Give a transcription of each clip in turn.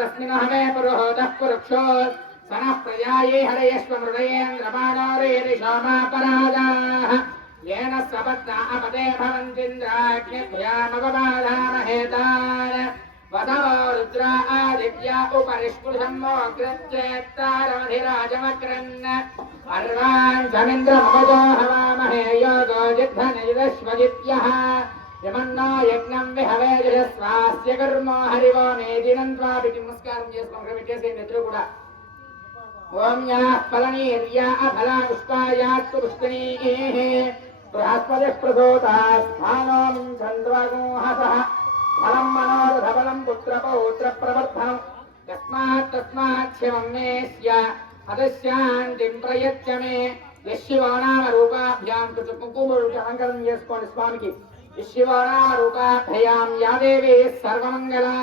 तस्मिन्हमे पुरुहोतः पुरुक्षो सनः प्रजाये हरयश्वमृदयेन्द्रमाणोरेरिषोमापराजाः येन स्वपत्ना अपदे भवन्तीन्द्राग्निभ्यामवबाधामहेतान् वदवो रुद्रा आदित्या उपरिष्पुषम्मोऽग्रच्चेत्तारमधिराजमक्रन् अर्वान् समिन्द्रमवजो हवामहे योगो जिद्धनिजश्वजित्यः यमन्नो यज्ञं विहवे स्वास्य कर्मो हरिवो मेदिनन्त्वापि नमस्कारं చేసుకోండి విట్టేసే మిత్రులు కూడా ఓం యా ఫలనీర్యా అఫలా పుష్పాయాత్తు పుష్పిణీః బృహస్పతిః ప్రసోతాస్థానోం చంద్రగోహసః ఫలం మనోరథబలం పుత్రపౌత్ర ప్రవర్ధనం తస్మాత్ క్షమం మేస్య అదశాంతిం ప్రయచ్చ మే యశివో నామ రూపాభ్యాం కుంకుమం చేసుకోండి స్వామికి शिवनामरूपाभ्यां या देवी सर्वमङ्गला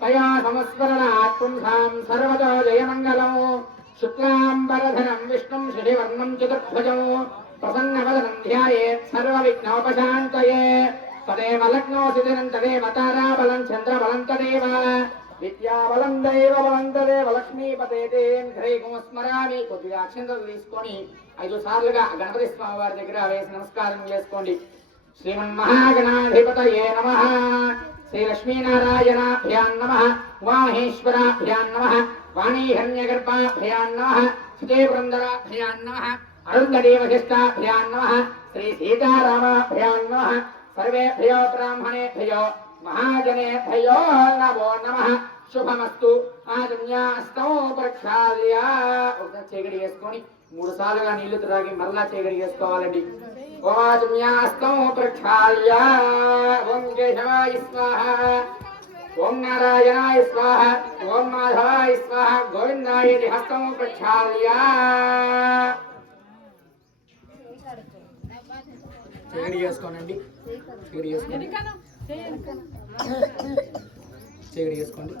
तया संस्मरणात् पुंसां सर्वतो जयमङ्गलम् शुक्लाम्बरधरं विष्णुं शशिवर्णं चतुर्भुजं प्रसन्नवदनं ध्यायेत् सर्वविघ्नोपशान्तये तदेव लग्नो सिद्धिनं तदेव ताराबलं चन्द्रबलं तदेव विद्याबलं दैवबलं तदेव लक्ष्मीपते శ్రీగుం స్మరామి. కొద్దిగా అక్షంతలు తీసుకొని 5 సార్లుగా గణపతి స్వామి వారి దగ్గర వేసి నమస్కారం చేసుకోండి. श्रीमन्महागणाधिपतये नमः श्रीलक्ष्मीनारायणाभ्यां नमः उमामहेश्वराभ्यां नमः वाणीहिरण्यगर्भाभ्यां नमः श्रीवृन्दराभ्यां नमः अरुन्धतीवशिष्टाभ्यां नमः श्रीसीतारामाभ्यां नमः सर्वेभ्यो ब्राह्मणेभ्यो महाजनेभ्यो नमो नमः శుభమస్తు. ఆజన్యాస్తౌ ప్రక్షాళ్య చీకటి వేసుకొని 3 సార్లుగా నీళ్లు త్రాగి మరలా చీకటి వేసుకోవాలండి. ఓమాజన్యాస్తౌ ప్రక్షాళ్య ఓం కేశవాయ స్వాహ ఓం నారాయణాయ స్వాహ ఓం మాధవాయ స్వాహ గోవిందాయ హస్తౌ ప్రక్షాళ్య. చీకటి చేసుకోనండి. చీకటి చేసుకోండి. చీకటి చేసుకోండి.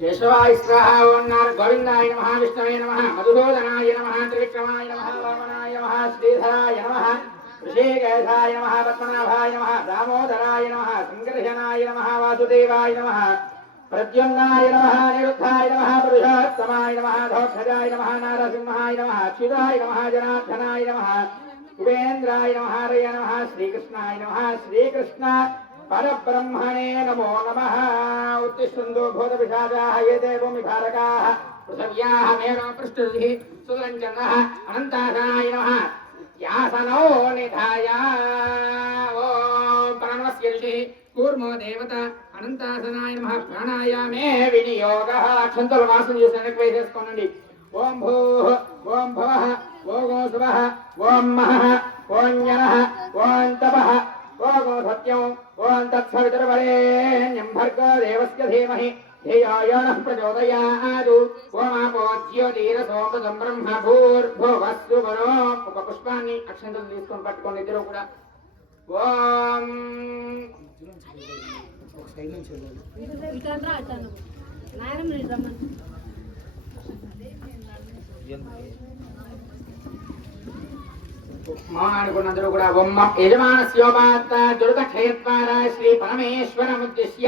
కేశవాయ స్వాహ ఓం గోవిందాయ నమః విష్ణవే నమః మధుసూదనాయ నమః త్రివిక్రమాయ నమః వామనాయ నమః శ్రీధరాయ నమః ఋషికేశాయ నమః పద్మనాభాయ నమః దామోదరాయ నమః సంకర్షణాయ నమః వాసుదేవాయ నమః ప్రద్యుమ్నాయ నమః నిరుద్ధాయ నమః పురుషోత్తమాయ నమః ధోక్షజాయ నమః నారసింహాయ నమః అచ్యుతాయ నమః జనార్దనాయ నమః ఉపేంద్రాయ నమః హరయ నమః శ్రీకృష్ణాయ నమః శ్రీకృష్ణ పరబ్రహ్మణే నమో నమః. ఉత్తిష్టంతో భూతపిశాచాః ఏతే భూమిభారకాః పృథివ్యాః మేఘ పృష్ఠుభిః సురంజనః అనంతాసనాయ నమః యాసనో నిధాయ ఓం ప్రణవస్య ఋషిః కూర్మో దేవత అనంతాసనాయ నమః ప్రాణాయామే వినియోగః. అక్షంతల వాసన చేసి వెనక్కి వేసేసుకోనండి. ఓం భూః ఓం భవః ఓం శుభః ఓం మహః ఓం జనః ఓం తపః ఓం సత్యం ఓం తత్సవితుర్వరేణ్యం భర్గో దేవస్య ధీమహి ధియో యో నః ప్రచోదయాత్. ఓమాపో జ్యోతిరసోమృతం బ్రహ్మ భూర్భువస్సు వరో. ఒక పుష్పాన్ని అక్షంతలు తీసుకొని పట్టుకోండి ఇద్దరు కూడా. ఓం అనుకున్నందరూ కూడా ఓం యజమానస్యోపాత్త దుర్గక్షయత్వార శ్రీ పరమేశ్వరముద్దిశ్య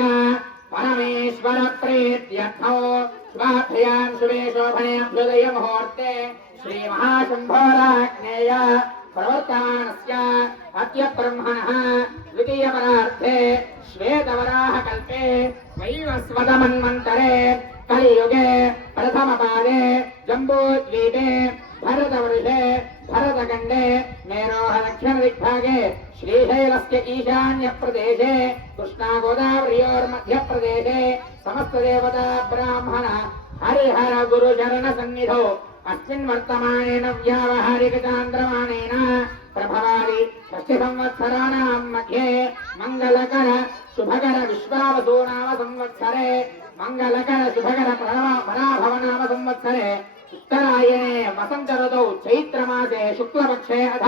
పరమేశ్వర ప్రీత్యర్థో శుభాభ్యాం శుభే శోభనే అభ్యుదయ ముహూర్తే శ్రీ మహాశంభోరాజ్ఞేయ ప్రవర్తమానస్య అద్య బ్రహ్మణః ద్వితీయ పరార్థే శ్వేతవరాహ కల్పే వైవస్వతమన్వంతరే కలియుగే ప్రథమ పాదే జంబూద్వీపే భరతవర్షే భరతఖండే మేరోహ దక్షిణ దిగ్భాగే శ్రీశైలస్య ఈశాన్య ప్రదేశే కృష్ణా గోదావరియోర్మధ్య ప్రదేశే సమస్త దేవతా బ్రాహ్మణ హరిహర గురు చరణ సన్నిధౌ అస్మిన్ వర్తమానేన వ్యావహారిక చాంద్రమానేన ప్రభవాది 6 సంవత్సరాణాం మధ్యే మంగళకర శుభకర విశ్వావసో నామ సంవత్సరే మంగళకర శుభకర పరాభవ నామ సంవత్సరే उत्तरायणे वसंत ऋतौ चैत्रमासे शुक्लपक्षे अथ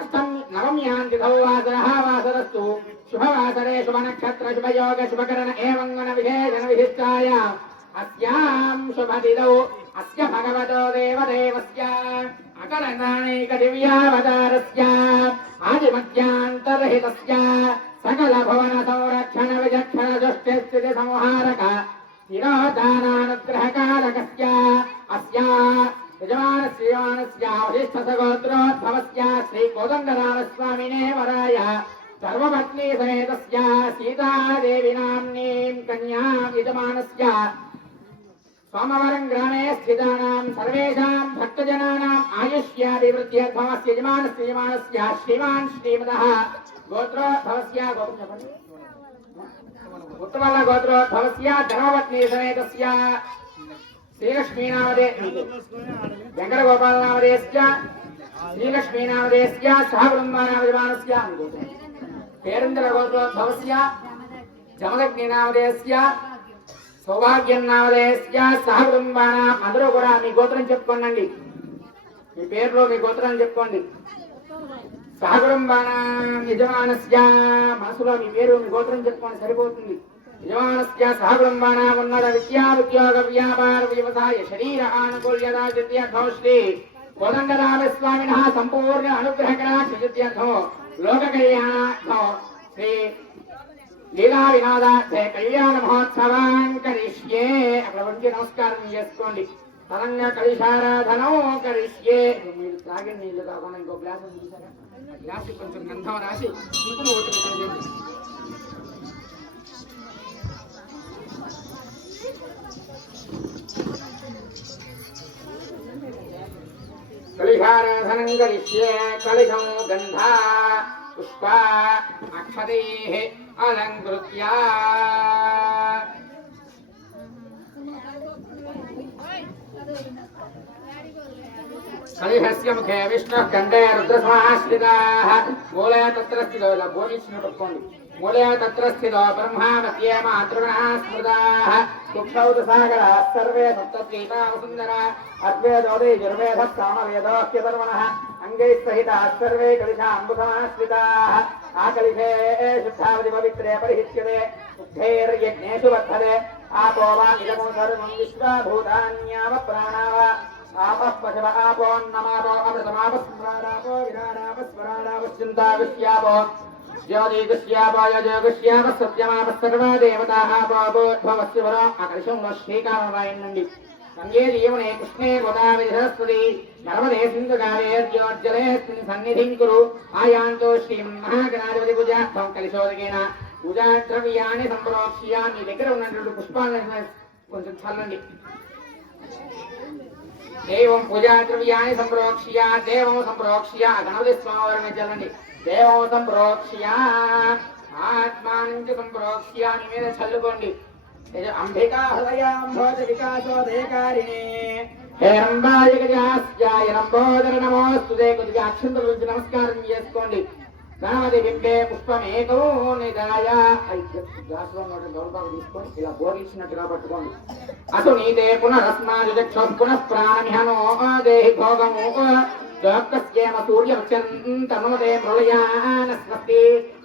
अष्टमी नवम्यां तिथौ वासरः वासरस्तु शुभवासरे शुभनक्षत्र शुभयोग शुभकरण एवं गुणविशेषण विशिष्टाय अस्यां शुभतिथौ अस्य भगवतो देवदेवस्य अकलनाणैकदिव्यावतारस्य आदिमध्यान्तर्हितस्य सकलभुवन संरक्षण विचक्षण दुष्टिस्थिति संहारक तिरोधानानुग्रहकारकस्य अस्या यजमानस्य वसिष्ठसगोत्रोद्भवस्य श्रीकोदण्डरामस्वामिने वराय सर्वपत्नी समेतस्य सीतादेवी नाम्नीं कन्यां यजमानस्य सोमवरं ग्रामे स्थितानां सर्वेषां भक्तजनानाम् आयुष्याभिवृद्ध्यर्थमस्य यजमानस्य श्रीमान् श्रीमदः गोत्रोद्भवस्य उत्तमल्ल गोत्रोद्भवस्य धर्मपत्नी समेतस्य श्रीलक्ष्मीनामधे वेङ्कटगोपालनामधेयस्य श्रीलक्ष्मीनामधेयस्य सहकुटुम्बानामधेयस्य पेरेन्द्र गोत्रोद्भवस्य जमदग्निनामधेयस्य సౌభాగ్యన్నామదేశ సహకుటుంబానాం అందరూ కూడా మీ గోత్రం చెప్పుకోండి. మీ పేరులో మీ గోత్రం చెప్పుకోండి. సహకుటుంబానాం యజమానస్య మనసులో మీ పేరు మీ గోత్రం చెప్పుకోండి సరిపోతుంది. యజమానస్య సహకుటుంబానాం ఉన్నత విద్యా ఉద్యోగ వ్యాపార వ్యవసాయ శరీర ఆనుకూల్యత సిద్ధ్యర్థం శ్రీ కోదండరామస్వామినః సంపూర్ణ అనుగ్రహకరాక్ష సిద్ధ్యర్థం లోక కళ్యాణార్థం శ్రీ లీలా వినోదార్థే కళ్యాణ మహోత్సవాన్ కరిష్యే. అక్కడ వచ్చి నమస్కారం చేసుకోండి. తరంగా కలిశారాధనం కరిష్యే. మీరు తాగిన నీళ్లు కాకుండా ఇంకో గ్లాస్ చూసారా, గ్లాస్ కొంచెం గంధం రాసి కుంకుమ ఒకటి కలిశారాధనం కరిష్యే. కలిశం గంధ పుష్ప అక్షతైః अलंकृत्य कलिहस्य मुखे विष्णु कंठे रुद्रसमाश्रिताः मूले तत्र स्थितो मूले तत्र स्थितो ब्रह्मा मध्ये मातृगणाः स्मृताः कुक्षौ सागराः सर्वे सप्तद्वीपा वसुन्धरा अद्वैतोदय जुर्वेदः सामवेदोऽख्यतर्वणः अंगैः सहिताः सर्वे कलिशाम्बुसमाश्रिताः आकलिशे शुद्धावति पवित्रे परिहिच्यते शुद्धैर्यज्ञेषु वर्धते आपो वा इदमो सर्वं विश्वभूतान्याव प्राणाव आपः पशव आपोन्नमापो अमृतमापस्मराडापो विराडापस्वराडापश्चिन्ता विश्यापो ज्योतिगुष्यापो यजोगुष्यापः सत्यमापः सर्वा देवताः भवस्य वरो आकर्षं नो श्रीकामरायण्णुंडि गंगे जीवने कृष्णे गोदावरी सरस्वती नर्मदे सिंधु कावेर्योज्जले सन्निधिं कुरु आयान्तो श्रीमन्महागणाधिपति पूजार्थं कलिशोदकेन पूजा द्रव्याणि संप्रोक्ष्य మీ దగ్గర ఉన్నటువంటి పుష్పాలను కొంచెం చల్లండి. దేవం పూజా ద్రవ్యాణి సంప్రోక్ష్య దేవం సంప్రోక్ష్య గణపతి స్వామివారిని చల్లండి. దేవం సంప్రోక్ష్య ఆత్మానం సంప్రోక్ష్య మీ మీద చల్లుకోండి. अंबिका हृदयांभोज विकासोदयकारिणे हे రంభాయ గజాస్యాయ రంభోదర నమోస్తుతే. కొద్దిగా అక్షంతలు నుంచి నమస్కారం చేసుకోండి. గణపతి బింబే పుష్పమేకో నిదాయ. గ్లాసులో ఉన్న గౌరవాలు తీసుకొని ఇలా బోధించినట్టుగా పట్టుకోండి. అటు నీతే పునరస్మాజక్ష పునః ప్రాణమిహనో దేహి భోగము దోక్తస్యేమ సూర్యవక్షంతమోదే ప్రళయాన స్వస్తి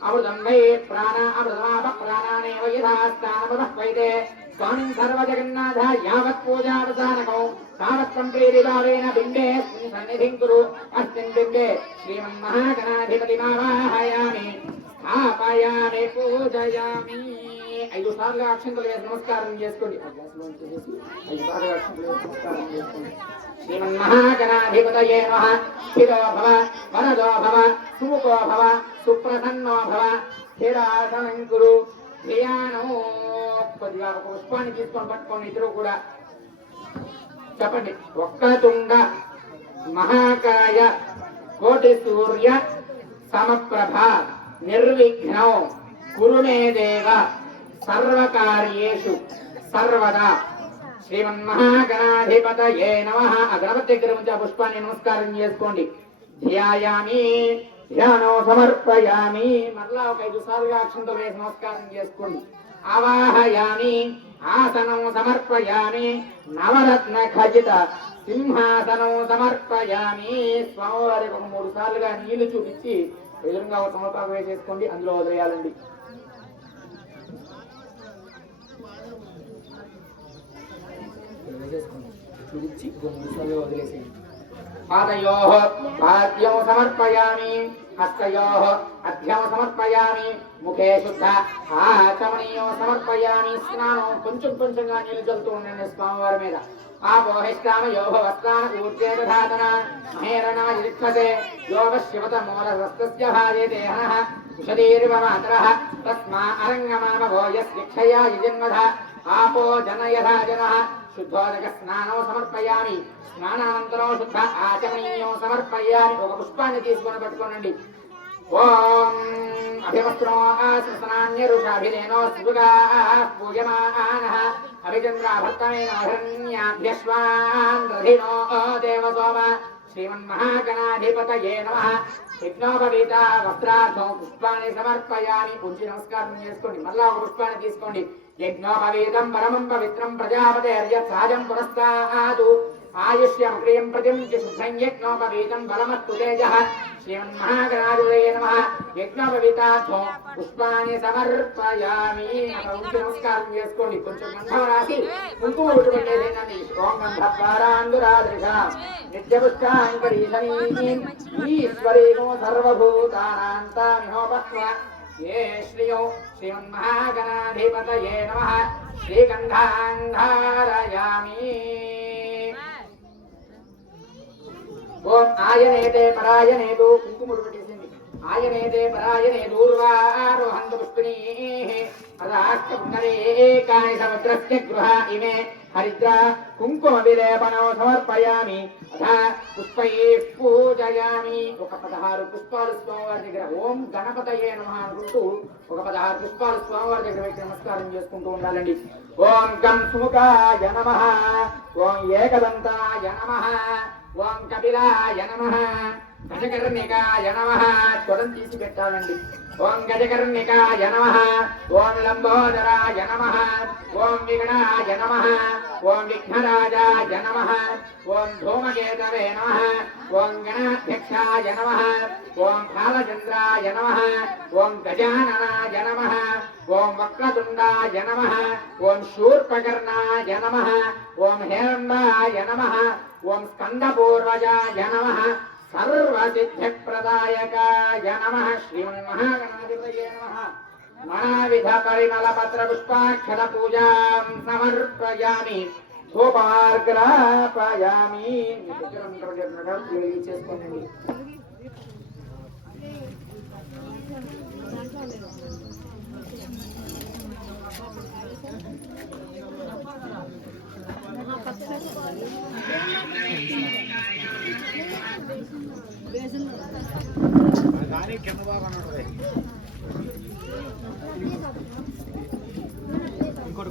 అమృతం వై ప్రాణ అమృతమాప ప్రాణానేవ యథాస్థానమపైతే స్వామిం సర్వజగన్నాథ యావత్ పూజావసానకౌ తావత్ సంప్రీతిభావేన బింబే సన్నిధిం కురు. అస్మిన్ బింబే శ్రీమన్మహాగణాధిపతిమావాహయామి స్థాపయామి పూజయామి. 5 సార్లు అక్షంతలు వేసి నమస్కారం చేసుకోండి. 5 సార్లు అక్షంతలు వేసి నమస్కారం చేసుకోండి. श्रीमन्महागणाधिपतये नमः. स्थिरो भव वरदो भव सुमुखो भव सुप्रसन्नो भव स्थिरासनं कुरु. ధ్యానో. కొద్దిగా ఒక పుష్పాన్ని తీసుకొని పట్టుకోండి. ఇద్దరు కూడా చెప్పండి. వక్రతుండ మహాకాయ కోటి సూర్య సమప్రభ నిర్విఘ్నో కురు మే దేవ సర్వకార్యేషు సర్వదా. శ్రీమన్మహాగణాధిపతయే నమః. ఆ గణపతి దగ్గర ఉంచి ఆ పుష్పాన్ని నమస్కారం చేసుకోండి. ధ్యాయామి ధ్యానో సమర్పయామి. మరలా ఒక 5 సార్లుగా అక్షంతలు వేసి నమస్కారం చేసుకోండి. ఆవాహయామి ఆసనం సమర్పయామి నవరత్న ఖచిత సింహాసనం సమర్పయామి. స్వామివారికి 3 సార్లుగా నీళ్లు చూపించి ఎదురుగా ఒక సమర్పణ చేసుకోండి, అందులో వదిలేయాలండి. చూపించి 3 సార్లు వదిలేసేయండి. పాదయోః పాద్యం సమర్పయామి హస్తయోః అభ్యం సమర్పయామి ముఖే శుద్ధ ఆచమనీయం సమర్పయామి. స్నానం కొంచెం కొంచెంగా నీళ్లు చల్లుతూ ఉండండి స్వామివారి మీద. ఆపోహిష్టామయోః వస్త్రాన ఊర్జే దధాతన మహేరణాదిక్షతే యోగశివత మూలరస్తస్య భాజేతే హనః కుశదీరివ మాతరః తస్మా అరంగమామభో యస్యక్షయా యజన్మధ ఆపో జనయథా జనః. శుద్ధోదక స్నానం సమర్పయామి. స్నానానంతరం శుద్ధ ఆచమనీయం సమర్పయామి. ఒక పుష్పాన్ని తీసుకొని పట్టుకోనండి. ఓం అభివస్త్రో ఆసనాన్యరుషాభిధేనో సుగా పూజమానః అభిచంద్రాభర్తమేన హిరణ్యాభ్యశ్వాన్ రథినో దేవసోమ శ్రీమన్మహాగణాధిపతయే నమః. యజ్ఞోపవీత వస్త్రార్థం పుష్పాన్ని సమర్పయామి. ఉంచి నమస్కారం చేసుకోండి. మళ్ళా ఒక పుష్పాన్ని తీసుకోండి. యజ్ఞోపవీతం పరమం పవిత్రం ప్రజాపతేర్యత్ సహజం పురస్తాదు ఆయుష్యం ప్రియం ప్రతిం శుద్ధం యజ్ఞోపవీతం బలమస్తు తేజః. శ్రీమన్మహాగణాధిపతయే నమః. యజ్ఞోపవీతార్థం పుష్పాన్ని సమర్పయామి. ఉంచి నమస్కారం చేసుకోండి. కొంచెం గంధం రాసి కుంకుమ పెట్టుకుంటేనండి. ఓం గంధద్వారాంధురాదృశ నిత్యపుష్టాంకరీశనీం ఈశ్వరీనో సర్వభూతానాంతామిహోపస్వ ఏ శ్రియో శ్రీమన్మహాగణాధిపతయే నమః. శ్రీగంధాంధారయామి. ఓం ఆయనేతే పరాయనేదు కుంకుముడు పెట్టేసింది. ఆయనేతే పరాయనేదూర్వారోహంతు పుష్పిణీః అదాష్టపునరేకాని సముద్రస్య గృహ ఇమే హరిద్రా కుంకుమ విలేపనో సమర్పయామి. అథా పుష్పైః పూజయామి. ఒక 16 పుష్పాలు స్వామివారి దగ్గర ఓం గణపతయే నమః అనుకుంటూ ఒక 16 పుష్పాలు స్వామివారి దగ్గర పెట్టి నమస్కారం చేసుకుంటూ ఉండాలండి. ఓం గం సుముఖాయ నమః. ఓం ఏకదంతాయ నమః. ఓం కపిలాయ నమః. గజకర్ణికాయ నమః. స్వరం తీసి పెట్టాలండి. ఓం గజకర్ణికాయ నమః. ఓం లంబోదరాయ నమః. ఓం విఘ్నాయ నమః. ఓం విఘ్నరాజాయ నమః. ఓం ధూమకేతవే నమః. ఓం గణాధ్యక్షాయ నమః. ఓం బాలచంద్రాయ నమః. ఓం గజాననాయ నమః. ఓం వక్రతుండాయ నమః. ఓం శూర్పకర్ణాయ నమః. ఓం హిరణ్యాయ నమః. ఓం స్కందపూర్వజాయ నమః. సర్వసిద్ధిప్రదాయకాయ నమః. శ్రీమన్మహాగణాధిపతయే నమః. నానావిధ పరిమళ పత్ర పుష్పాక్షర పూజాం సమర్పయామి. ధూపార్ఘ్రాపయామి. చేసుకోండి. కింద బాగా ఇంకోటి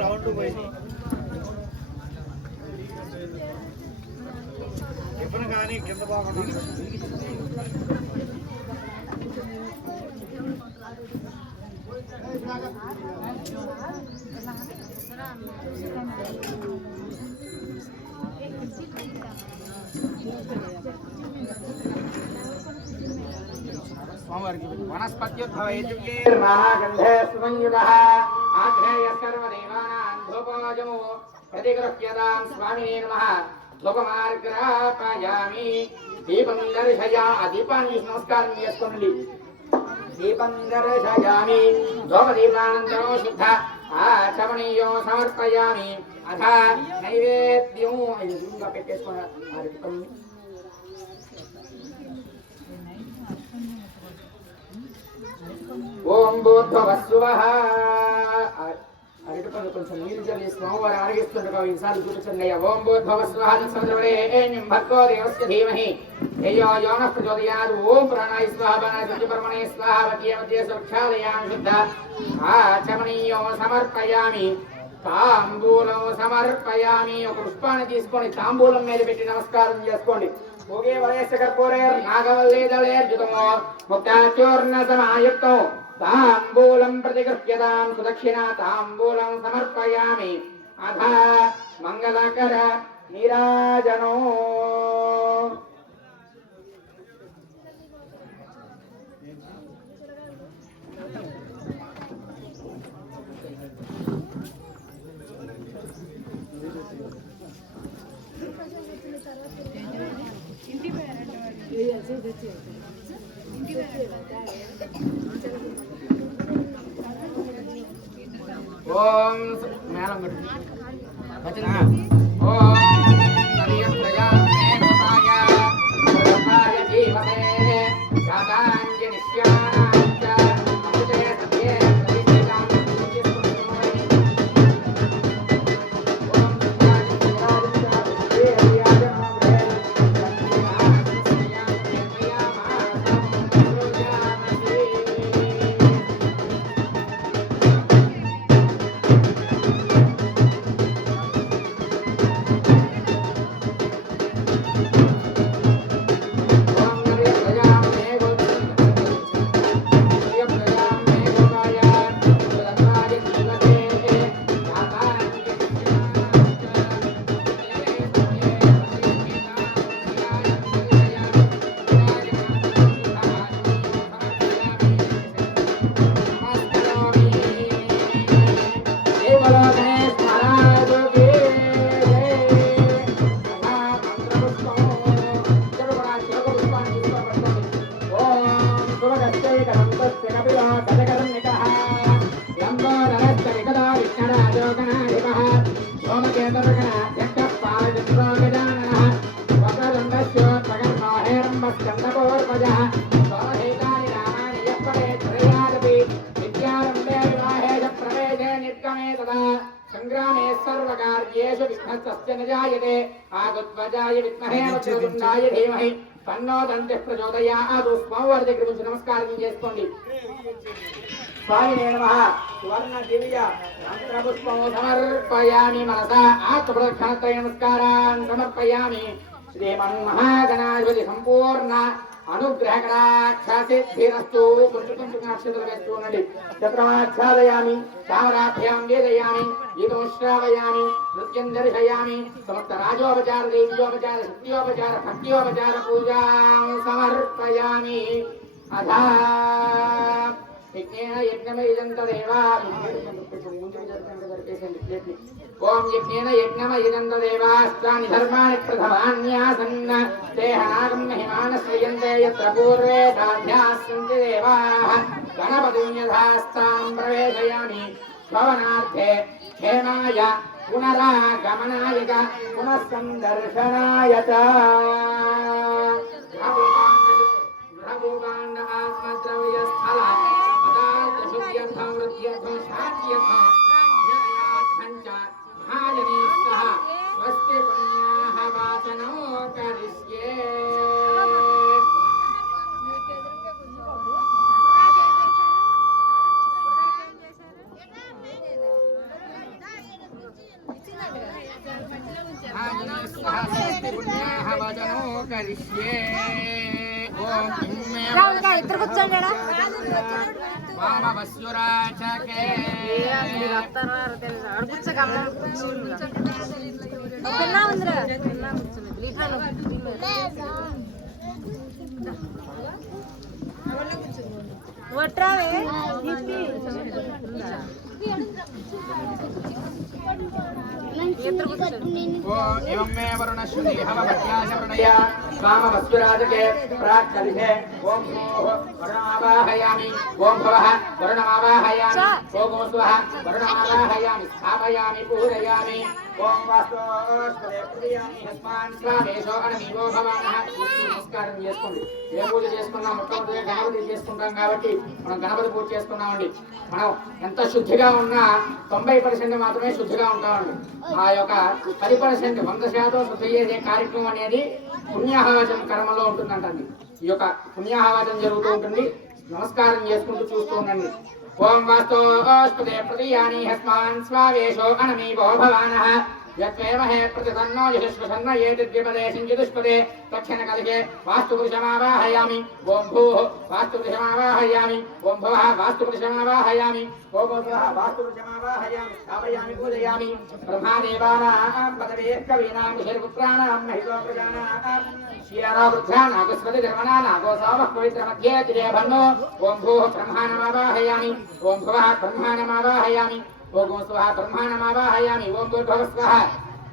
రౌండ్ పోయింది. ఎప్పుడు కానీ కింద బాగుంటుంది. వనస్పత్యుద్భవైర్నాగంధే సుసంయుతః ఆగ్నేయ సర్వదేవానాం ధూపోజమో ప్రతిగృహ్యతాం స్వామినే నమః. ధూపమార్ఘ్రాపయామి. దీపం దర్శయా. ఆ దీపాన్ని నమస్కారం చేసుకోండి. దీపం దర్శయామి. ధూపదీపానంతరం శుద్ధ ఆచమనీయం సమర్పయామి. అథ నైవేద్యం ఎదురుగా పెట్టేసుకోండి. ఓం భూర్భువస్సువః. అరటిపండు కొంచెం నీరు చల్లి స్వామివారు ఆరగిస్తుండగా ఈసారి చూపించండి. ఓం భూర్భువస్సువః సంద్రవరేణ్యం భర్గో దేవస్య ధీమహి ధియో యో నః ప్రచోదయాత్. ఓం ప్రాణాయ స్వాహా ప్రాణాయ పరమణే స్వాహా మధ్య మధ్య సుక్షాదయామి. శుద్ధ ఆచమనీయం సమర్పయామి. తాంబూలం సమర్పయామి. ఒక పుష్పాన్ని తీసుకొని తాంబూలం మీద పెట్టి నమస్కారం చేసుకోండి. भोगे वलयस्य कर्पूरैर्नागवल्लीदलैर्युतमो मुक्ताचूर्णसमायुक्तो ताम्बूलं प्रतिगृह्यतां सुदक्षिणा ताम्बूलं समर्पयामि अधा मंगलकर नीराजनो ओम मैडम ओम संग्रामे सर्वकार्येषु विघ्नस्तस्य न जायते आगुत्वजाय विद्महे वक्रतुण्डाय धीमहि तन्नो दन्तिः प्रचोदयात् స్వామివారి గురించి నమస్కారం చేసుకోండి స్వామినే నమః సువర్ణ దివ్య మంత్రపుష్పం సమర్పయామి మనసా ఆత్మప్రదక్షిణత్రయ నమస్కారాన్ సమర్పయామి శ్రీమన్మహాగణాధిపతి సంపూర్ణ अनुग्रहकटाक्षसिद्धिरस्तु कुंचुकुंचुकाक्षतल वेस्तुनडि चक्रमाच्छादयामि तामराभ्यां वेदयामि गीतं श्रावयामि नृत्यं दर्शयामि समस्त राजोपचार देव्योपचार शक्त्योपचार भक्त्योपचार पूजां समर्पयामि अथा यज्ञेन यज्ञमयजं तदेवा ओम यज्ञेन यज्ञमयजं तदेवास्तानि धर्माणि प्रथमान्यासन्न देहनागं महिमानश्रियन्ते यत्र पूर्वे साध्यास्सन्ति देवाः गणपतिं यथास्तां प्रवेशयामि भवनार्थे क्षेमाय पुनरागमनाय च पुनः सन्दर्शनाय च आत्मद्रव्यस्थल पदार्थशुद्ध्यर्थं वृद्ध्यर्थं शान्त्यर्थं ज्ञायार्थं च महाजनैः सह स्वस्ति पुण्याः वाचनो करिष्ये स्वस्ति पुण्याः वाचनो करिष्ये ఇద్దరు కూర్చోండి एवं मे वरुणश्रुति हवभट्याशप्रणया वामवस्विराजके प्राक्कलिषे ओम वरुणमावाहयामि ओम भवः वरुणमावाहयामि ओम स्वः वरुणमावाहयामि स्थापयामि पूजयामि ओम वास्तोस्पदे प्रदयामि हस्मान् स्वामेशो अनमीवो भवानः నమస్కారం చేసుకోండి ఏ పూజ చేసుకున్నా మొట్టమొదటి గణపతి చేసుకుంటాం కాబట్టి మనం గణపతి పూజ చేసుకున్నామండి మనం ఎంత శుద్ధిగా ఉన్నా 90% మాత్రమే శుద్ధిగా ఉంటామండి ఆ యొక్క 10% 100% శుద్ధి చేసే కార్యక్రమం అనేది పుణ్యాహవాచం కర్మలో ఉంటుందంటండి ఈ యొక్క పుణ్యాహవాచం జరుగుతూ ఉంటుంది నమస్కారం చేసుకుంటూ చూస్తూ ఉండండి ఓం వాస్తోస్పదే ప్రదయామి హస్మాన్ స్వావేశో అనమీవో భవానః यत्वेमहे प्रतितन्नो यशस्वसन्न एतद्विपदे सिञ्चिदुष्पदे तक्षणकलिके वास्तुपुरुषमावाहयामि ओं भूः वास्तुपुरुषमावाहयामि ओं भवः वास्तुपुरुषमावाहयामि ओं भवः वास्तुपुरुषमावाहयामि स्थापयामि पूजयामि ब्रह्मादेवानां पदवेः कवीनां ऋषिपुत्राणां महितो प्रजानां श्रीरावृद्ध्यानागस्पति धर्मणानागो सावः पवित्रमध्ये त्रियभन्नो ओं भूः ब्रह्माणमावाहयामि ओं भवः ब्रह्माणमावाहयामि ओं स्वः ब्रह्माणमावाहयामि ओं भूर्भुवस्वः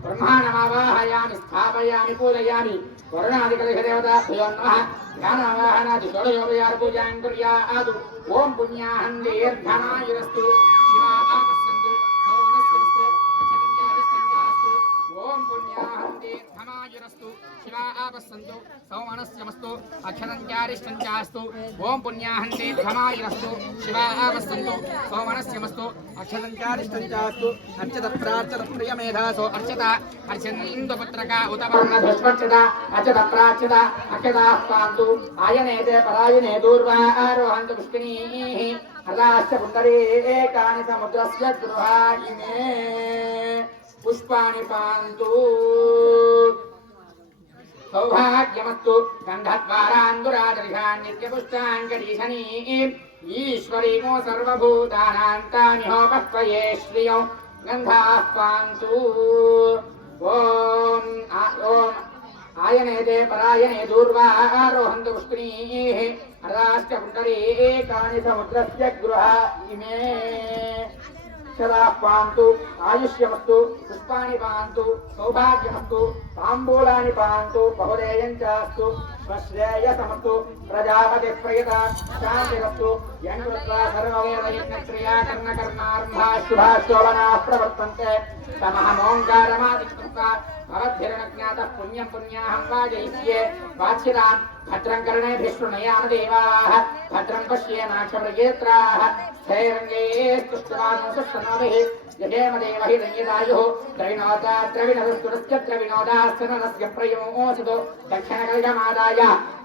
ब्रह्माणमावाहयामि स्थापयामि पूजयामि वरुणादिकलशदेवताभ्यो नमः ध्यानावाहनादि षोडशोपचार पूजां कुर्यात् ओं पुण्याहं दीर्घमायुरस्तु शिवा आपस्सन्तु सौवनस्यमस्तु अक्षरञ्चारिष्टञ्चास्तु ओं पुण्याहं दीर्घमायुरस्तु शिवा आपस्सन्तु सौवनस्यमस्तु अक्षरञ्चारिष्टञ्चास्तु ओं पुण्याहं दीर्घमायुरस्तु शिवा आपस्सन्तु सौवनस्यमस्तु अक्षरञ्चारिष्टञ्चास्तु अर्चतप्रार्चतप्रियमेधासो अर्चता अर्चन्दुपुत्रका उत वर्णधुष्वर्चता अर्चतप्रार्चता अक्षताः पान्तु आयनेते परायणे दूर्वारोहन्तु पुष्किनीः हृदाश्च पुण्डरीकानि समुद्रस्य गृहायिने पुष्पाणि पान्तु सौभाग्यमस्तु गन्धद्वारान्दुरादर्शान् नित्यपुष्टाङ्गरीशनीः ईश्वरीमो सर्वभूतानान्तामिहोपक्वये श्रियो गन्धाः पान्तु ॐ आयनेते परायणे दूर्वारोहन्तु पुष्किनीः हृदाश्च पुण्डरीकानि समुद्रस्य गृहा इमे अक्षराः पान्तु आयुष्यमस्तु पुष्पाणि पान्तु सौभाग्यमस्तु ताम्बूलानि पान्तु बहुदेयञ्चास्तु स्वश्रेयसमस्तु प्रजापतिप्रियता शान्तिरस्तु यङ्कृत्वा सर्ववेदयज्ञक्रिया कर्णकर्मारम्भा शुभा शोभनाः प्रवर्तन्ते तमहमोङ्कारमादिकृत्वा भवद्भिर्नज्ञातः पुण्यं पुण्याहं वाजयिष्ये वाच्यताम् भद्रं कर्णेभिः शृणुयाम देवाः भद्रं पश्येमाक्षप्रजेत्राः स्थैरङ्गैस्तुष्टवानुसुष्टनोभिः यजेम देवहि दय्यदायुः द्रविणोदा द्रविणदस्तुरस्य द्रविणोदास्तननस्य प्रयमोऽसतो दक्षिणकल्गमादाय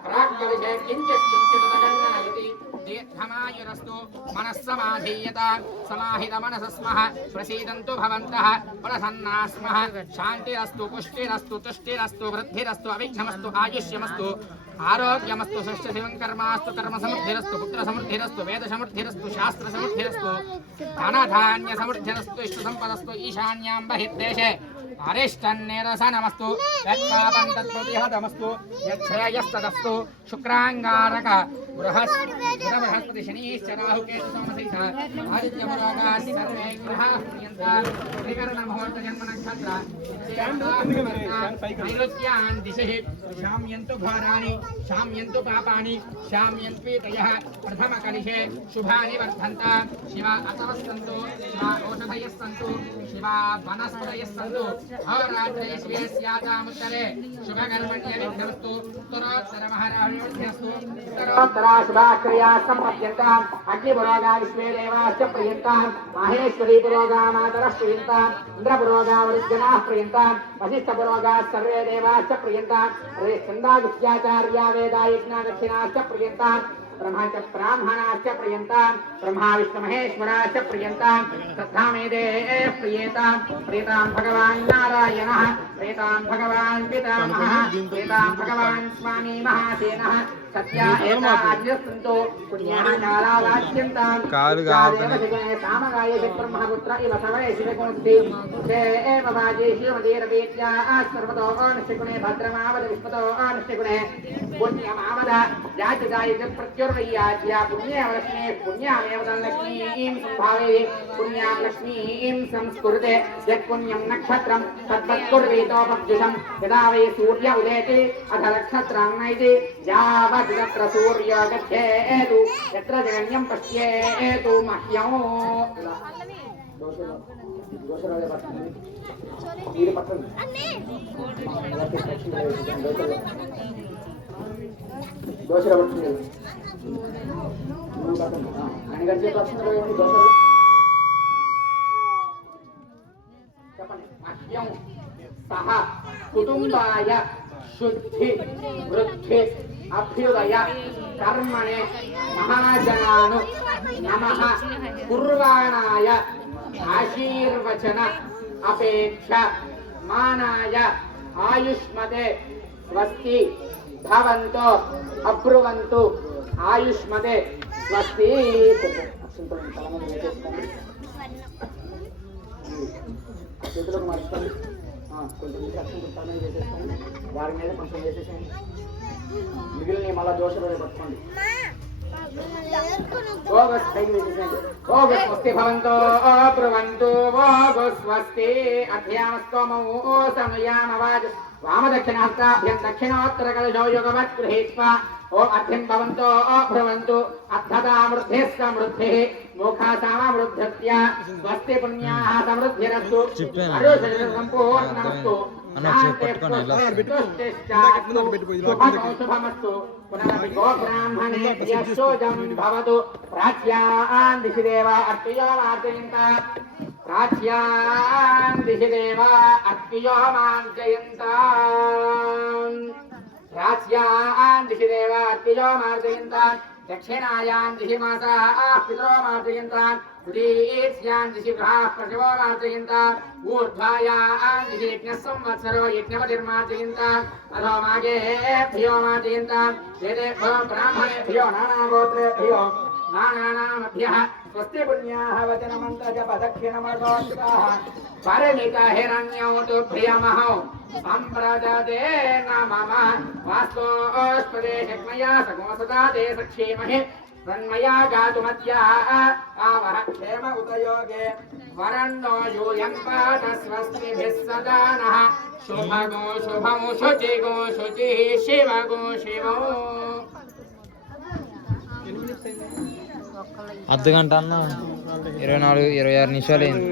प्राक्कलिशे किञ्चित् किञ्चिदगन्नयति दीर्घमायुरस्तु मनस्समाधीयता समाहितमनसस्मः प्रसीदन्तु भवन्तः प्रसन्नाः स्मः शान्तिरस्तु पुष्टिरस्तु तुष्टिरस्तु वृद्धिरस्तु अविघ्नमस्तु आयुष्यमस्तु आरोग्यमस्तु सुष्ठुशिवं कर्मास्तु कर्मसमृद्धिरस्तु पुत्रसमृद्धिरस्तु वेदसमृद्धिरस्तु शास्त्रसमृद्धिरस्तु धनधान्यसमृद्धिरस्तु इष्टसम्पदस्तु ईशान्यां बहिर्देशे अरिष्टन्निरसनमस्तु यत्पापं तत्प्रतिहतमस्तु यच्छ्रेयस्तदस्तु शुक्राङ्गारक बृहस्पति शनिश्च राहुकेतु सोमसहितः आदित्यमरोगाः सर्वे ग्रहाः प्रियन्ताः त्रिकरणमुहूर्तजन्मनक्षत्र नैऋत्यान् दिशि शाम्यन्तु घोराणि शाम्यन्तु पापानि शाम्यन्त्वीतयः प्रथमकलिशे शुभानि वर्धन्ता शिवा अतवस्सन्तु शिवा ओषधयः सन्तु शिवा वनस्पतयः सन्तु अहोरात्रे शिवे स्यातामुत्तरे शुभकर्मण्यविघ्नमस्तु उत्तरोत्तरमहाराष्ट्रस्तु उत्तरोत्तरा शुभाक्रियाः सम्पद्यन्ताम् अग्निपुरोगा विश्वे देवाश्च प्रियन्ताम् माहेश्वरी पुरोगा मातरः प्रियन्ताम् इन्द्रपुरोगा वरुजनाः प्रियन्ताम् वसिष्ठपुरोगाः सर्वे देवाश्च प्रियन्ताम् स्कन्दागुह्याचार्या वेदायज्ञादक्षिणाश्च प्रियन्ताम् ब्रह्मा च ब्राह्मणाश्च प्रियन्ताम् ब्रह्मा विष्णुमहेश्वराश्च प्रियन्ताम् श्रद्धामेदे प्रियेताम् प्रीताम् भगवान् नारायणः प्रीताम् भगवान् पितामहः प्रीताम् भगवान् स्वामी महासेनः सत्या एताज्ञस्तु पुण्याः कालावाच्यन्ताम् सामगाय ब्रह्मपुत्र इव सवये शिवगुणस्ति ते एव वाजे शिवमदेरवेद्या सर्वतो अनुष्ठिगुणे भद्रमावद विस्मतो अनुष्ठिगुणे पुण्यमावद याचिदाय प्रत्युर्वैयाच्या पुण्यावलक्ष्मी पुण्यामेव लक्ष्मीं सम्भावे पुण्यां लक्ष्मीं संस्कुरुते यत्पुण्यं नक्षत्रं तद्वत्कुर्वीतोपद्युषं यदा वै सूर्य उदेति अथ नक्षत्रं नैति यावत् तत्र सूर्यो गच्छेतु यत्र जगन्यं पश्येतु मह्यं सह कुटुंबाय शुद्धि वृद्धि अभ्युदय कर्मणे महाजनानु नमः कुर्वाणाय आशीर्वचन अपेक्षा మానాయ ఆయుష్మతే స్వస్తి భవంతో అబ్రువంతు ఆయుష్మతే స్వస్తి. చేతులకు మార్చుకోండి. కొంచెం అక్షం వేసేసుకోండి. వారి మీద కొంచెం వేసేసేయండి. మిగిలిన మళ్ళా దోష పట్టుకోండి. స్వస్తి భవంతో బ్రువంతు స్వస్తి. అభ్యామస్తోమో సమయామవాజ్ వామదక్షిణాస్తాభ్యం దక్షిణోత్తర కలశో యుగవత్ గృహీత్వా ఓం అభ్యం భవంతో బ్రువంతు అర్థతామృద్ధిః సమృద్ధిః మోక్షాసామృద్ధ్య స్వస్తి పుణ్యాః సమృద్ధిరస్తు సంపూర్ణమస్తు శుభమస్తు. పునరపి గోబ్రాహ్మణేభ్యోజం భవతు. ప్రాచ్యాన్ దిశి దేవ అర్పియోమార్జయంత. ప్రాచ్యాన్ దిశి దేవ అర్పియోమార్జయంత. ప్రాచ్యాన్ దిశి దేవ అర్పియోమార్జయంత. దక్షిణాయాం దిశి మాసాః పితరోమార్జయంతాన్. ఉదీర్ష్యాం దిశి గృహాః ప్రజవోమార్జయంతాన్. ఊర్ధ్వాయాం దిశి యజ్ఞः సంవత్సరో యజ్ఞపతిర్మార్జయంతాన్. అధో మాగేభ్యోమార్జయంతాన్. వేదేభ్యో బ్రాహ్మణేభ్యో నానాగోత్రేభ్యో నానానామభ్యః స్వస్తి పుణ్యాః వచనమంత్రజప దక్షిణమర్గోత్సాః. పరిమిత హిరణ్యోతు ప్రియమహౌ సంప్రదతే నమః. వాస్తోస్పదే శక్మయా సగోసదా తే సక్షేమహి తన్మయా గాతుమత్యా ఆవహ క్షేమ ఉపయోగే. వరన్నో యూయం పాత స్వస్తిభిः సదా నః. శుభగో శుభం శుచిగో శుచిః శివగో శివో. అర్ధ గంట అన్న 24-26 నిమిషాలు అయింది.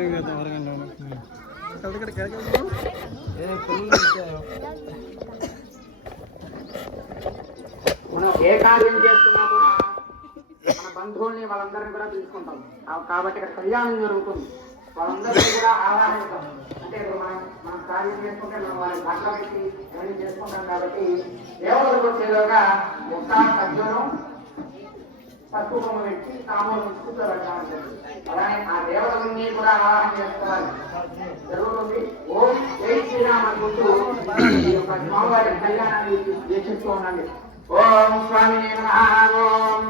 మనం ఏ కార్యం చేస్తున్నా కూడా మన బంధువుల్ని వాళ్ళందరినీ కూడా పిలుచుకుంటాం. కాబట్టి ఇక్కడ కళ్యాణం జరుగుతుంది. వాళ్ళందరినీ కూడా ఆవాహిస్తాం. అంటే ఇప్పుడు మనం కార్యం చేసుకుంటే మనం వాళ్ళని బట్టలు పెట్టి ఇవన్నీ చేసుకుంటాం. కాబట్టి దేవుడికి వచ్చేలోగా ఒక్క ఖర్జూరం పసుపు కొమ్మ పెట్టి తామూలం కూర్చోబెట్టాలని చెప్పి అలానే ఆ దేవతలన్నీ కూడా ఆవాహన చేసుకోవాలి జరుగుతుంది. ఓం జై శ్రీరామ్ అనుకుంటూ ఈ యొక్క స్వామివారి కళ్యాణాన్ని వీక్షిస్తూ ఉండండి. ఓం స్వామి నమః. ఓం